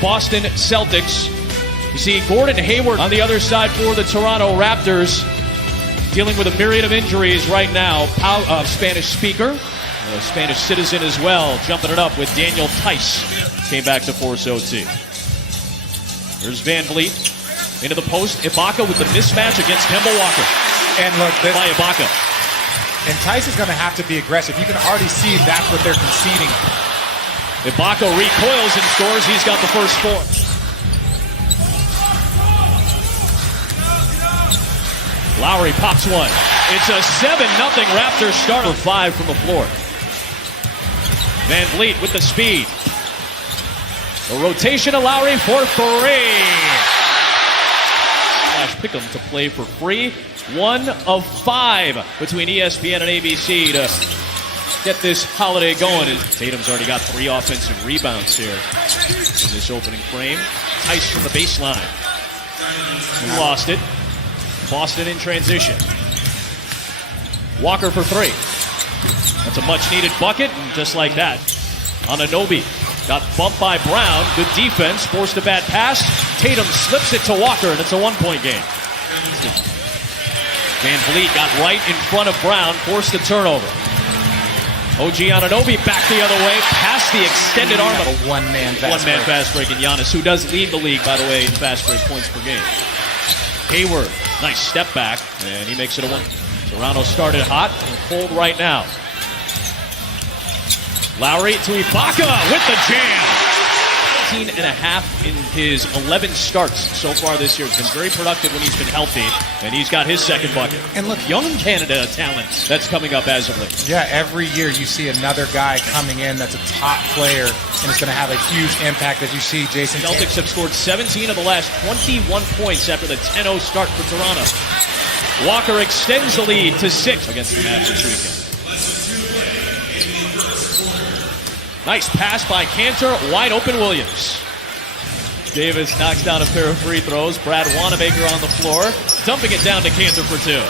Boston Celtics. You see Gordon Hayward on the other side for the Toronto Raptors, dealing with a myriad of injuries right now. Spanish speaker, a Spanish citizen as well, jumping it up with Daniel Tice. Came back to force OT. There's Van Vliet into the post. Ibaka with the mismatch against Kemba Walker. And look, by Ibaka. And Tice is going to have to be aggressive. You can already see that's what they're conceding. Ibaka recoils and scores. He's got the first 4. Lowry pops one. It's a 7-0 Raptors start for 5 from the floor. Van Vliet with the speed. A rotation of Lowry for 3. Pick 'em to play for free. 1 of 5 between ESPN and ABC to get this holiday going. Tatum's already got 3 offensive rebounds here in this opening frame. Tice from the baseline. He lost it. Boston in transition. Walker for 3. That's a much-needed bucket, and just like that, Anunoby got bumped by Brown. Good defense, forced a bad pass. Tatum slips it to Walker, and it's a 1-point game. Van Vliet got right in front of Brown, forced the turnover. OG Anunoby back the other way, past the extended arm. A one-man fast break in Giannis, who does lead the league, by the way, in fast break points per game. Hayward, nice step back, and he makes it a 1. Toronto started hot and cold right now. Lowry to Ibaka with the jam. 18.5 in his 11 starts so far this year. He's been very productive when he's been healthy, and he's got his second bucket. And look, young Canada talent that's coming up as of late. Yeah, every year you see another guy coming in that's a top player, and it's going to have a huge impact as you see Jason. Celtics have scored 17 of the last 21 points after the 10-0 start for Toronto. Walker extends the lead to 6 against the Mavs this weekend. Nice pass by Cantor, wide open Williams. Davis knocks down a pair of free throws. Brad Wanamaker on the floor, dumping it down to Cantor for 2.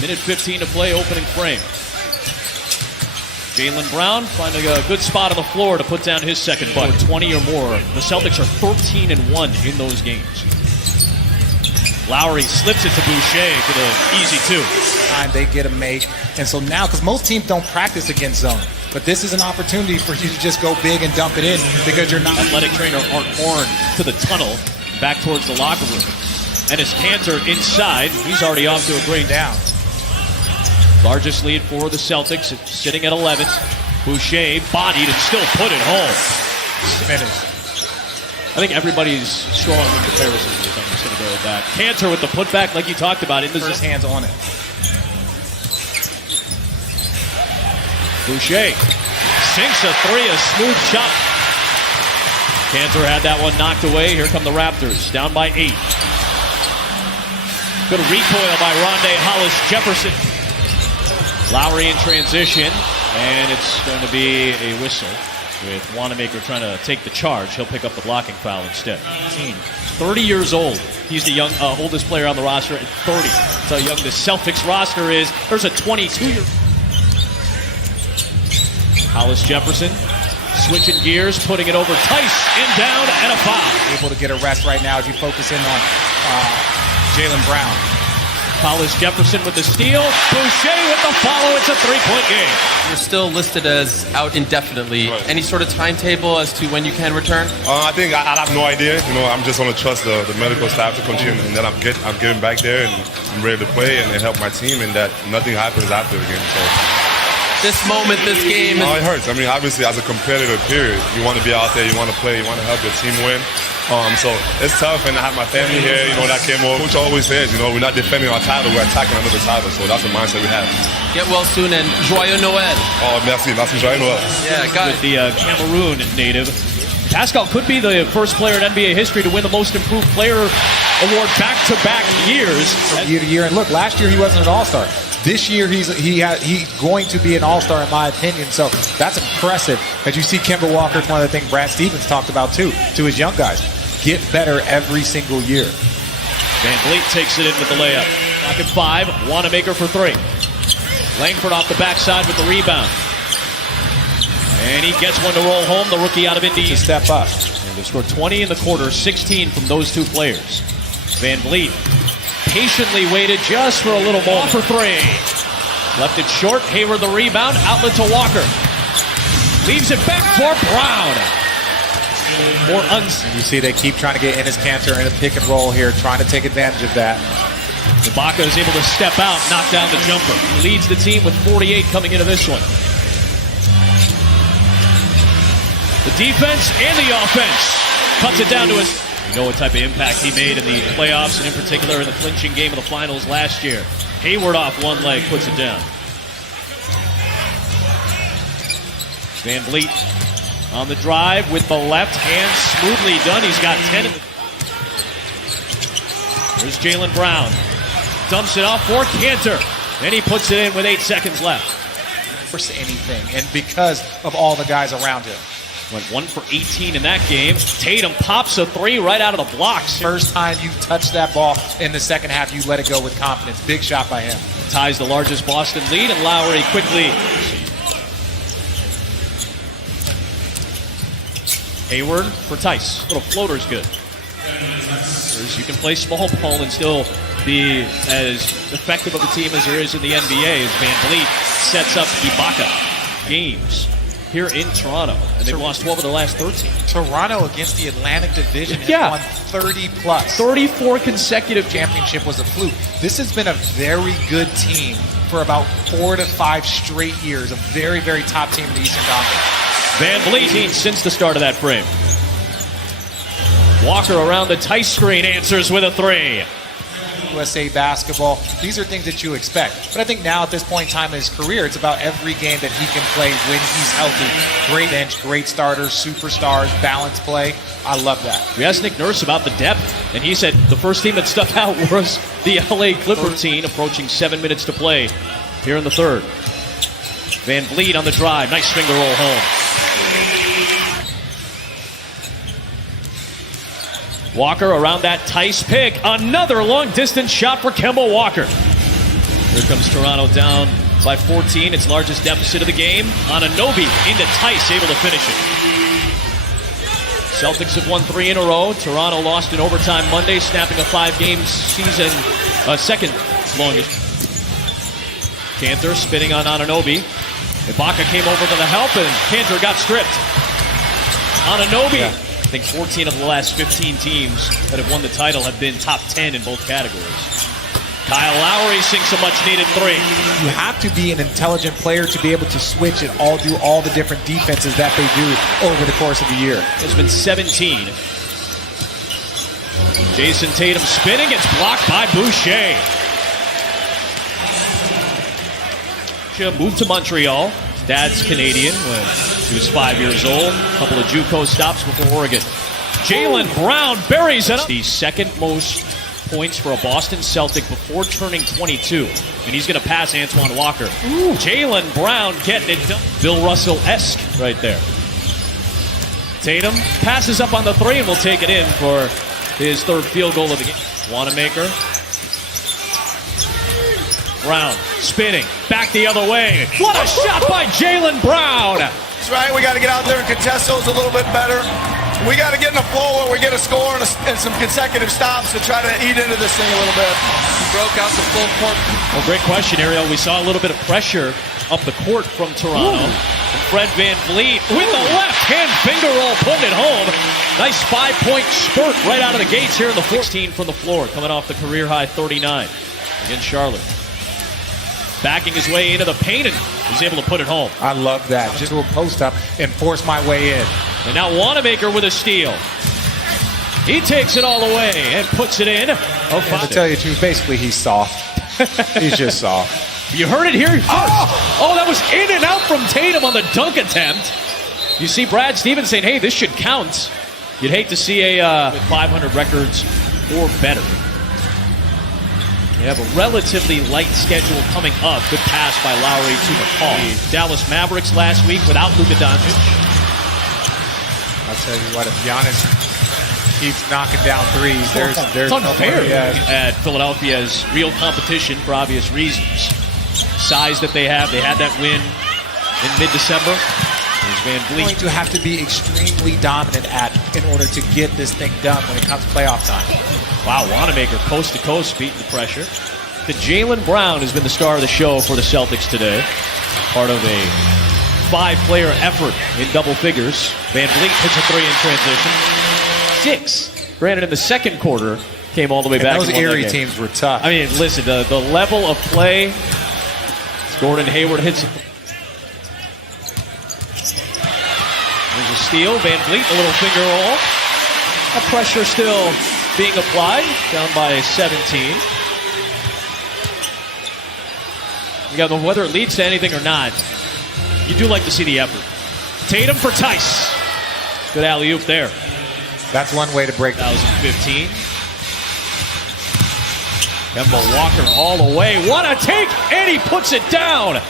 Minute 15 to play, opening frame. Jaylen Brown finding a good spot on the floor to put down his second bucket. 20 or more. The Celtics are 13-1 in those games. Lowry slips it to Boucher for the easy 2. Time they get a make. And so now, because most teams don't practice against zone, but this is an opportunity for you to just go big and dump it in because you're not. Athletic trainer Art Horn to the tunnel, back towards the locker room. And as Cantor inside, he's already off to a great down. Largest lead for the Celtics, sitting at 11. Boucher bodied and still put it home. Finished. I think everybody's strong in comparison. I'm just going to go with that. Cantor with the putback, like you talked about. First hands on it. Boucher sinks a 3, a smooth shot. Cantor had that one knocked away. Here come the Raptors, down by 8. Good recoil by Rondae Hollis-Jefferson. Lowry in transition, and it's going to be a whistle. With Wanamaker trying to take the charge, he'll pick up the blocking foul instead. 30 years old. He's the oldest player on the roster at 30. That's how young the Celtics roster is. There's a 22-year. Hollis-Jefferson switching gears, putting it over Tice, in down, and a foul. Able to get a rest right now as you focus in on Jaylen Brown. Hollis-Jefferson with the steal. Boucher with the follow. It's a 3-point game. You're still listed as out indefinitely. Right. Any sort of timetable as to when you can return? I think I have no idea. I'm just going to trust the medical staff to continue, and then I'm getting back there, and I'm ready to play and help my team, and that nothing happens after the game. So. This moment, this game. It hurts. Obviously, as a competitor, period, you want to be out there, you want to play, you want to help your team win. So it's tough, and I have my family here, that came over. Coach always says, we're not defending our title, we're attacking another title. So that's the mindset we have. Get well soon, and Joyeux Noël. Oh, merci, Joyeux Noël. Yeah, got it. With the Cameroon native. Pascal could be the first player in NBA history to win the Most Improved Player award back-to-back years. From year to year. And look, last year he wasn't an all-star. This year he's going to be an all-star in my opinion. So that's impressive. As you see Kemba Walker, one of the things Brad Stevens talked about too, to his young guys. Get better every single year. Van Vliet takes it in with the layup. Clock at 5. Wanamaker for 3. Langford off the backside with the rebound. And he gets one to roll home, the rookie out of Indy. To step up. And they scored 20 in the quarter, 16 from those two players. Van Vliet patiently waited just for a little moment. For three. Left it short. Hayward the rebound. Outlet to Walker. Leaves it back for Brown. And you see they keep trying to get Enes Kanter in a pick and roll here, trying to take advantage of that. Ibaka is able to step out, knock down the jumper. He leads the team with 48 coming into this one. The defense and the offense cuts it down to us. You know what type of impact he made in the playoffs, and in particular in the clinching game of the finals last year. Hayward off one leg, puts it down. Van Vliet on the drive with the left hand, smoothly done. He's got 10. There's Jaylen Brown. Dumps it off for Kanter. Then he puts it in with 8 seconds left. Force anything, and because of all the guys around him. Went 1 for 18 in that game. Tatum pops a three right out of the blocks. First time you touch that ball in the second half, you let it go with confidence. Big shot by him. Ties the largest Boston lead, and Lowry quickly. Hayward for Tice. Little floater's good. You can play small ball and still be as effective of a team as there is in the NBA as Van Vliet sets up Ibaka. Games here in Toronto, and they've lost 12 of their last 13. Toronto against the Atlantic Division has won 30 plus. 34 consecutive championship was a fluke. This has been a very good team for about 4 to 5 straight years. A very, very top team in the Eastern Conference. Van Vliet since the start of that frame. Walker around the Tice screen, answers with a three. USA basketball, these are things that you expect. But I think now at this point in time in his career, it's about every game that he can play when he's healthy. Great bench, great starters, superstars, balanced play. I love that. We asked Nick Nurse about the depth, and he said the first team that stuck out was the LA Clipper team, approaching 7 minutes to play here in the third. Van Vliet on the drive, nice finger roll home. Walker around that Tice pick. Another long-distance shot for Kemba Walker. Here comes Toronto down by 14. Its largest deficit of the game. Anunoby into Tice, able to finish it. Celtics have won 3 in a row. Toronto lost in overtime Monday, snapping a 5-game season, second longest. Kanter spinning on Anunoby. Ibaka came over to the help, and Kanter got stripped. Anunoby. Yeah. I think 14 of the last 15 teams that have won the title have been top 10 in both categories. Kyle Lowry sinks a much-needed three. You have to be an intelligent player to be able to switch and do all the different defenses that they do over the course of the year. It's been 17. Jason Tatum spinning. It's blocked by Boucher. Moved to Montreal. Dad's Canadian when he was 5 years old. A couple of JUCO stops before Oregon. Jaylen Brown buries it up. The second most points for a Boston Celtic before turning 22. And he's going to pass Antoine Walker. Jaylen Brown getting it done. Bill Russell-esque right there. Tatum passes up on the three and will take it in for his third field goal of the game. Wanamaker. Brown spinning back the other way. What a shot by Jaylen Brown! That's right. We got to get out there and contest those a little bit better. We got to get in the flow where we get a score and some consecutive stops to try to eat into this thing a little bit. He broke out the full court. Well, great question, Ariel. We saw a little bit of pressure up the court from Toronto. And Fred Van Vliet with the left-hand finger roll, putting it home. Nice 5-point spurt right out of the gates here in the 14 from the floor, coming off the career-high 39 against Charlotte. Backing his way into the paint and was able to put it home. I love that. Just a post up and force my way in. And now Wanamaker with a steal. He takes it all the way and puts it in. And to tell you the truth, basically he's soft. He's just soft. You heard it here first. Oh, that was in and out from Tatum on the dunk attempt. You see Brad Stevens saying, hey, this should count. You'd hate to see a 500 records or better. They have a relatively light schedule coming up. Good pass by Lowry to McCall. Dallas Mavericks last week without Luka Doncic. I'll tell you what, if Giannis keeps knocking down threes, there's it's unfair nobody, at Philadelphia's real competition for obvious reasons. Size that they have. They had that win in mid-December. There's Van Going Vliet. to have to be extremely dominant at in order to get this thing done when it comes to playoff time. Wow, Wanamaker coast to coast beating the pressure. The Jaylen Brown has been the star of the show for the Celtics today. Part of a 5-player effort in double figures. Van Vliet hits a 3 in transition. 6. Granted, in the second quarter, came all the way back. And those and won that Erie game. teams were tough. I mean, listen, the level of play. Gordon Hayward hits. There's a steal. Van Vliet, a little finger roll. That pressure still being applied. Down by 17. Whether it leads to anything or not, you do like to see the effort. Tatum for Tice. Good alley-oop there. That's one way to break. 2015. Kemba Walker all the way. What a take! And he puts it down.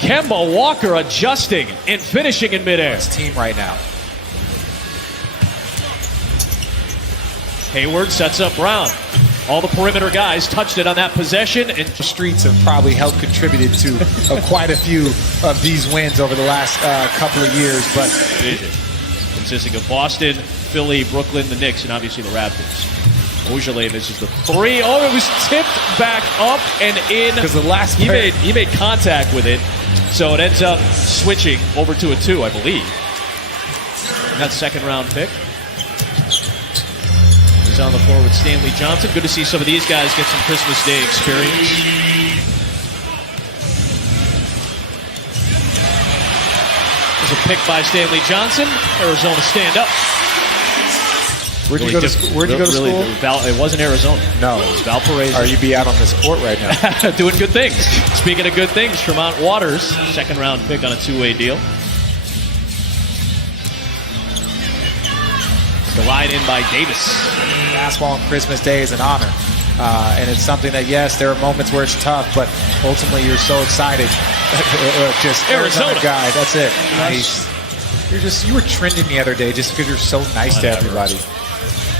Kemba Walker adjusting and finishing in midair. This team right now. Hayward sets up Brown. All the perimeter guys touched it on that possession. And The streets have probably helped contributed to quite a few of these wins over the last couple of years. But consisting of Boston, Philly, Brooklyn, the Knicks, and obviously the Raptors. Ojale misses the 3. Oh, it was tipped back up and in. because the last He made contact with it, so it ends up switching over to a 2, I believe. And that second round pick. He's on the floor with Stanley Johnson. Good to see some of these guys get some Christmas Day experience. There's a pick by Stanley Johnson. Arizona stand up. where'd you go to school? It wasn't Arizona. No. It was Valparaiso. Or you be out on this court right now. Doing good things. Speaking of good things, Tremont Waters, second round pick on a 2-way deal. Glide in by Davis. Basketball on Christmas Day is an honor. And it's something that, yes, there are moments where it's tough, but ultimately you're so excited. Just Arizona guy, that's it. Nice. You were trending the other day just because you're so nice to everybody.